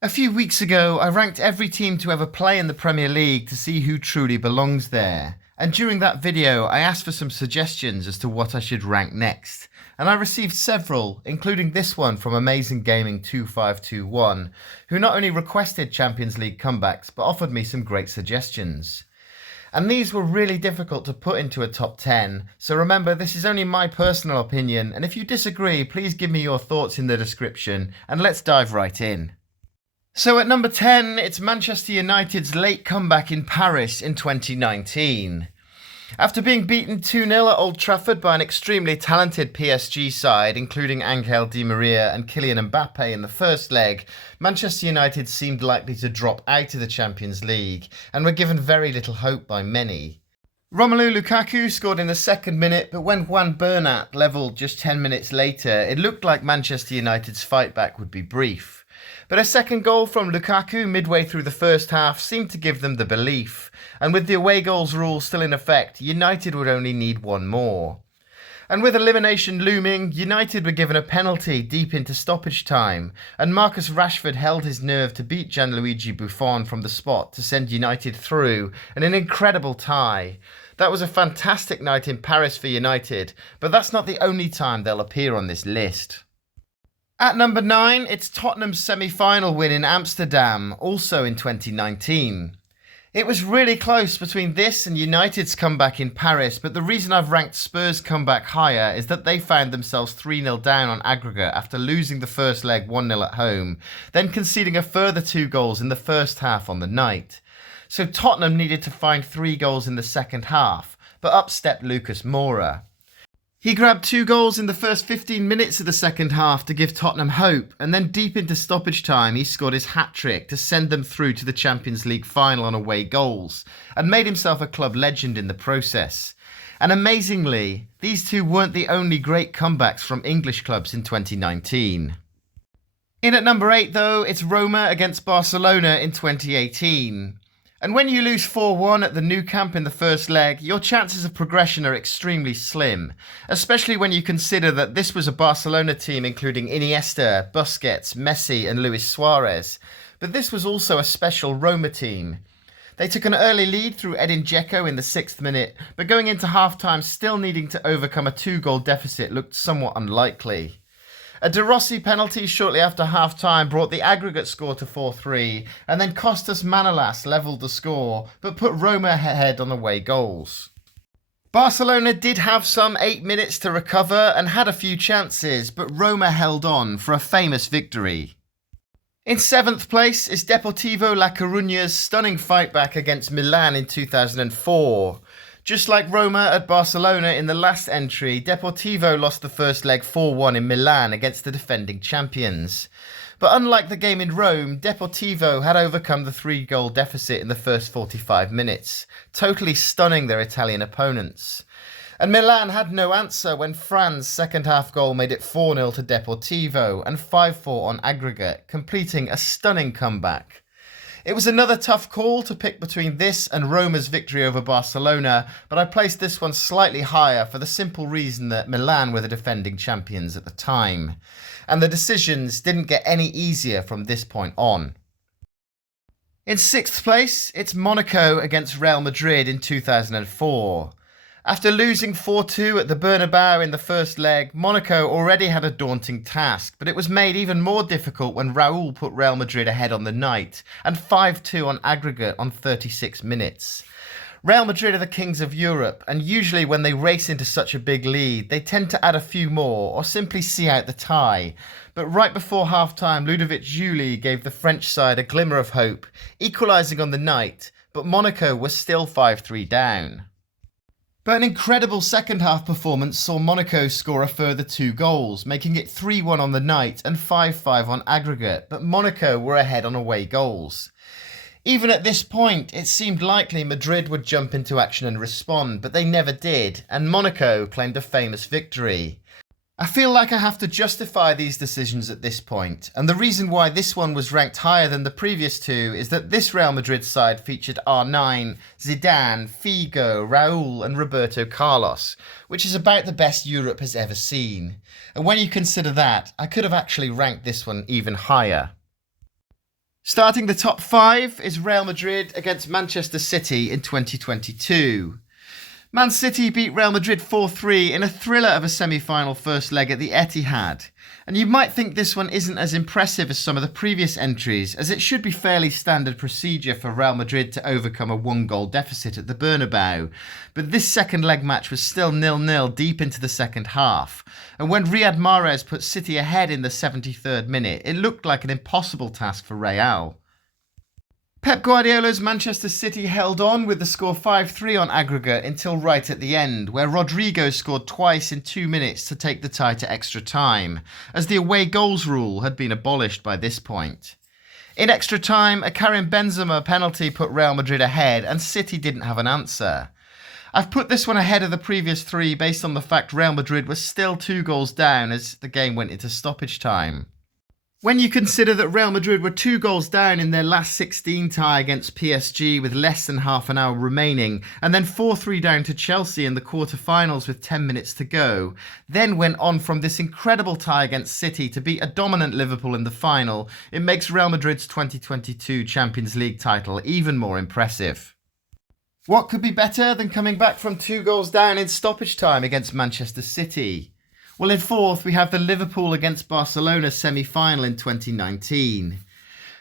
A few weeks ago, I ranked every team to ever play in the Premier League to see who truly belongs there. And during that video, I asked for some suggestions as to what I should rank next. And I received several, including this one from Amazing Gaming 2521, who not only requested Champions League comebacks, but offered me some great suggestions. And these were really difficult to put into a top 10, so remember this is only my personal opinion, and if you disagree, please give me your thoughts in the description, and let's dive right in. So at number 10, it's Manchester United's late comeback in Paris in 2019. After being beaten 2-0 at Old Trafford by an extremely talented PSG side, including Angel Di Maria and Kylian Mbappe in the first leg, Manchester United seemed likely to drop out of the Champions League and were given very little hope by many. Romelu Lukaku scored in the second minute, but when Juan Bernat levelled just 10 minutes later, it looked like Manchester United's fight back would be brief. But a second goal from Lukaku midway through the first half seemed to give them the belief, and with the away goals rule still in effect, United would only need one more. And with elimination looming, United were given a penalty deep into stoppage time, and Marcus Rashford held his nerve to beat Gianluigi Buffon from the spot to send United through in an incredible tie. That was a fantastic night in Paris for United, but that's not the only time they'll appear on this list. At number 9, it's Tottenham's semi-final win in Amsterdam, also in 2019. It was really close between this and United's comeback in Paris, but the reason I've ranked Spurs' comeback higher is that they found themselves 3-0 down on aggregate after losing the first leg 1-0 at home, then conceding a further 2 goals in the first half on the night. So Tottenham needed to find 3 goals in the second half, but up stepped Lucas Moura. He grabbed 2 goals in the first 15 minutes of the second half to give Tottenham hope, and then deep into stoppage time he scored his hat-trick to send them through to the Champions League final on away goals, and made himself a club legend in the process. And amazingly, these two weren't the only great comebacks from English clubs in 2019. In at number 8 though, it's Roma against Barcelona in 2018. And when you lose 4-1 at the Nou Camp in the first leg, your chances of progression are extremely slim, especially when you consider that this was a Barcelona team including Iniesta, Busquets, Messi and Luis Suarez. But this was also a special Roma team. They took an early lead through Edin Dzeko in the 6th minute, but going into half-time still needing to overcome a 2-goal deficit looked somewhat unlikely. A De Rossi penalty shortly after half-time brought the aggregate score to 4-3, and then Kostas Manolas levelled the score, but put Roma ahead on away goals. Barcelona did have some 8 minutes to recover and had a few chances, but Roma held on for a famous victory. In 7th place is Deportivo La Coruña's stunning fight back against Milan in 2004. Just like Roma at Barcelona in the last entry, Deportivo lost the first leg 4-1 in Milan against the defending champions. But unlike the game in Rome, Deportivo had overcome the 3-goal deficit in the first 45 minutes, totally stunning their Italian opponents. And Milan had no answer when Fran's second-half goal made it 4-0 to Deportivo and 5-4 on aggregate, completing a stunning comeback. It was another tough call to pick between this and Roma's victory over Barcelona, but I placed this one slightly higher for the simple reason that Milan were the defending champions at the time. And the decisions didn't get any easier from this point on. In 6th place, it's Monaco against Real Madrid in 2004. After losing 4-2 at the Bernabeu in the first leg, Monaco already had a daunting task, but it was made even more difficult when Raúl put Real Madrid ahead on the night, and 5-2 on aggregate on 36 minutes. Real Madrid are the kings of Europe, and usually when they race into such a big lead, they tend to add a few more, or simply see out the tie. But right before half-time, Ludovic Giuly gave the French side a glimmer of hope, equalising on the night, but Monaco was still 5-3 down. But an incredible second-half performance saw Monaco score a further 2 goals, making it 3-1 on the night and 5-5 on aggregate, but Monaco were ahead on away goals. Even at this point, it seemed likely Madrid would jump into action and respond, but they never did, and Monaco claimed a famous victory. I feel like I have to justify these decisions at this point, and the reason why this one was ranked higher than the previous two is that this Real Madrid side featured R9, Zidane, Figo, Raúl and Roberto Carlos, which is about the best Europe has ever seen. And when you consider that, I could have actually ranked this one even higher. Starting the top 5 is Real Madrid against Manchester City in 2022. Man City beat Real Madrid 4-3 in a thriller of a semi-final first leg at the Etihad. And you might think this one isn't as impressive as some of the previous entries, as it should be fairly standard procedure for Real Madrid to overcome a 1-goal deficit at the Bernabeu. But this second leg match was still 0-0 deep into the second half. And when Riyad Mahrez put City ahead in the 73rd minute, it looked like an impossible task for Real. Pep Guardiola's Manchester City held on with the score 5-3 on aggregate until right at the end, where Rodrigo scored twice in 2 minutes to take the tie to extra time, as the away goals rule had been abolished by this point. In extra time, a Karim Benzema penalty put Real Madrid ahead, and City didn't have an answer. I've put this one ahead of the previous 3 based on the fact Real Madrid was still 2 goals down as the game went into stoppage time. When you consider that Real Madrid were 2 goals down in their last 16 tie against PSG with less than half an hour remaining, and then 4-3 down to Chelsea in the quarter-finals with 10 minutes to go, then went on from this incredible tie against City to beat a dominant Liverpool in the final, it makes Real Madrid's 2022 Champions League title even more impressive. What could be better than coming back from 2 goals down in stoppage time against Manchester City? Well, in fourth, we have the Liverpool against Barcelona semi-final in 2019.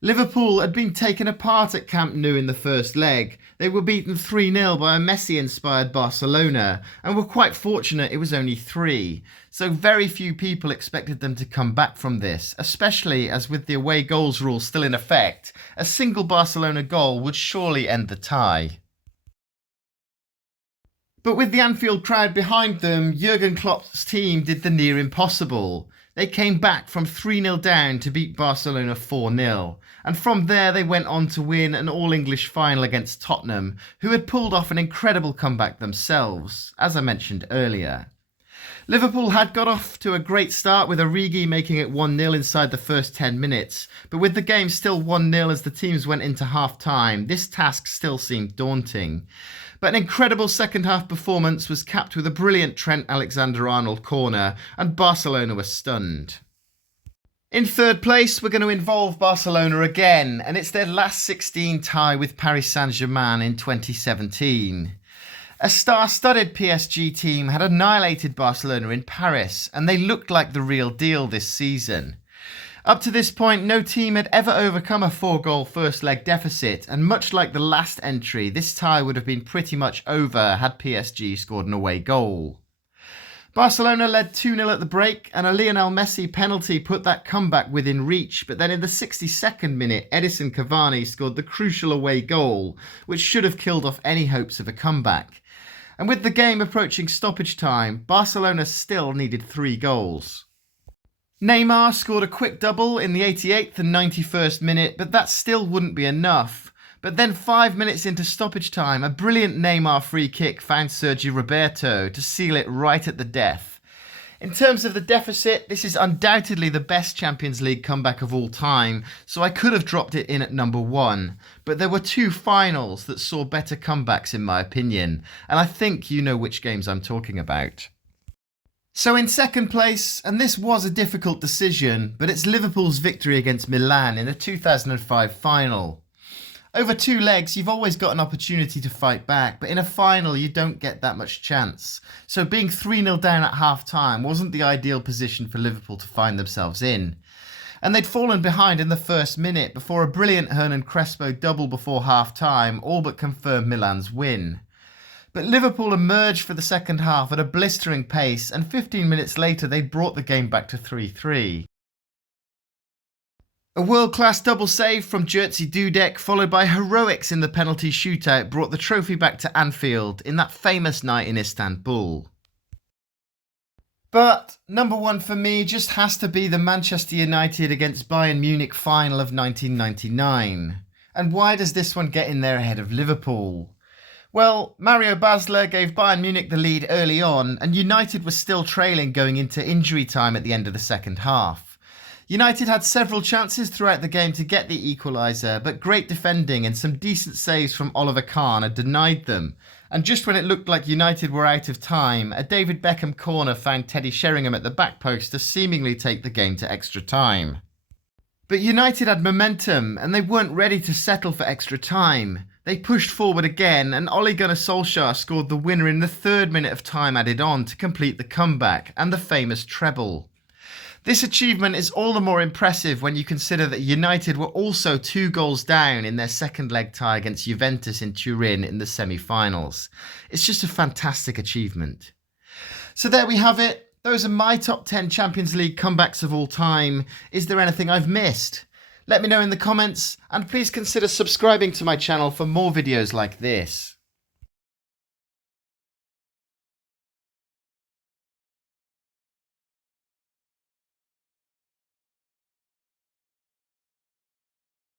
Liverpool had been taken apart at Camp Nou in the first leg. They were beaten 3-0 by a Messi-inspired Barcelona and were quite fortunate it was only 3. So very few people expected them to come back from this, especially as with the away goals rule still in effect, a single Barcelona goal would surely end the tie. But with the Anfield crowd behind them, Jurgen Klopp's team did the near impossible. They came back from 3-0 down to beat Barcelona 4-0. And from there they went on to win an all-English final against Tottenham, who had pulled off an incredible comeback themselves, as I mentioned earlier. Liverpool had got off to a great start with Origi making it 1-0 inside the first 10 minutes, but with the game still 1-0 as the teams went into half-time, this task still seemed daunting. But an incredible second-half performance was capped with a brilliant Trent Alexander-Arnold corner, and Barcelona was stunned. In third place, we're going to involve Barcelona again, and it's their last 16 tie with Paris Saint-Germain in 2017. A star-studded PSG team had annihilated Barcelona in Paris, and they looked like the real deal this season. Up to this point, no team had ever overcome a 4-goal first-leg deficit, and much like the last entry, this tie would have been pretty much over had PSG scored an away goal. Barcelona led 2-0 at the break, and a Lionel Messi penalty put that comeback within reach, but then in the 62nd minute, Edinson Cavani scored the crucial away goal, which should have killed off any hopes of a comeback. And with the game approaching stoppage time, Barcelona still needed 3 goals. Neymar scored a quick double in the 88th and 91st minute, but that still wouldn't be enough. But then 5 minutes into stoppage time, a brilliant Neymar free kick found Sergi Roberto to seal it right at the death. In terms of the deficit, this is undoubtedly the best Champions League comeback of all time, so I could have dropped it in at number 1. But there were 2 finals that saw better comebacks in my opinion, and I think you know which games I'm talking about. So in second place, and this was a difficult decision, but it's Liverpool's victory against Milan in the 2005 final. Over 2 legs, you've always got an opportunity to fight back, but in a final you don't get that much chance. So being 3-0 down at half-time wasn't the ideal position for Liverpool to find themselves in. And they'd fallen behind in the first minute before a brilliant Hernan Crespo double before half-time all but confirmed Milan's win. But Liverpool emerged for the second half at a blistering pace, and 15 minutes later they brought the game back to 3-3. A world-class double save from Jerzy Dudek, followed by heroics in the penalty shootout, brought the trophy back to Anfield in that famous night in Istanbul. But number 1 for me just has to be the Manchester United against Bayern Munich final of 1999. And why does this one get in there ahead of Liverpool? Well, Mario Basler gave Bayern Munich the lead early on, and United was still trailing going into injury time at the end of the second half. United had several chances throughout the game to get the equaliser, but great defending and some decent saves from Oliver Kahn had denied them. And just when it looked like United were out of time, a David Beckham corner found Teddy Sheringham at the back post to seemingly take the game to extra time. But United had momentum and they weren't ready to settle for extra time. They pushed forward again and Ole Gunnar Solskjaer scored the winner in the 3rd minute of time added on to complete the comeback and the famous treble. This achievement is all the more impressive when you consider that United were also 2 goals down in their second leg tie against Juventus in Turin in the semi-finals. It's just a fantastic achievement. So there we have it. Those are my top 10 Champions League comebacks of all time. Is there anything I've missed? Let me know in the comments and please consider subscribing to my channel for more videos like this.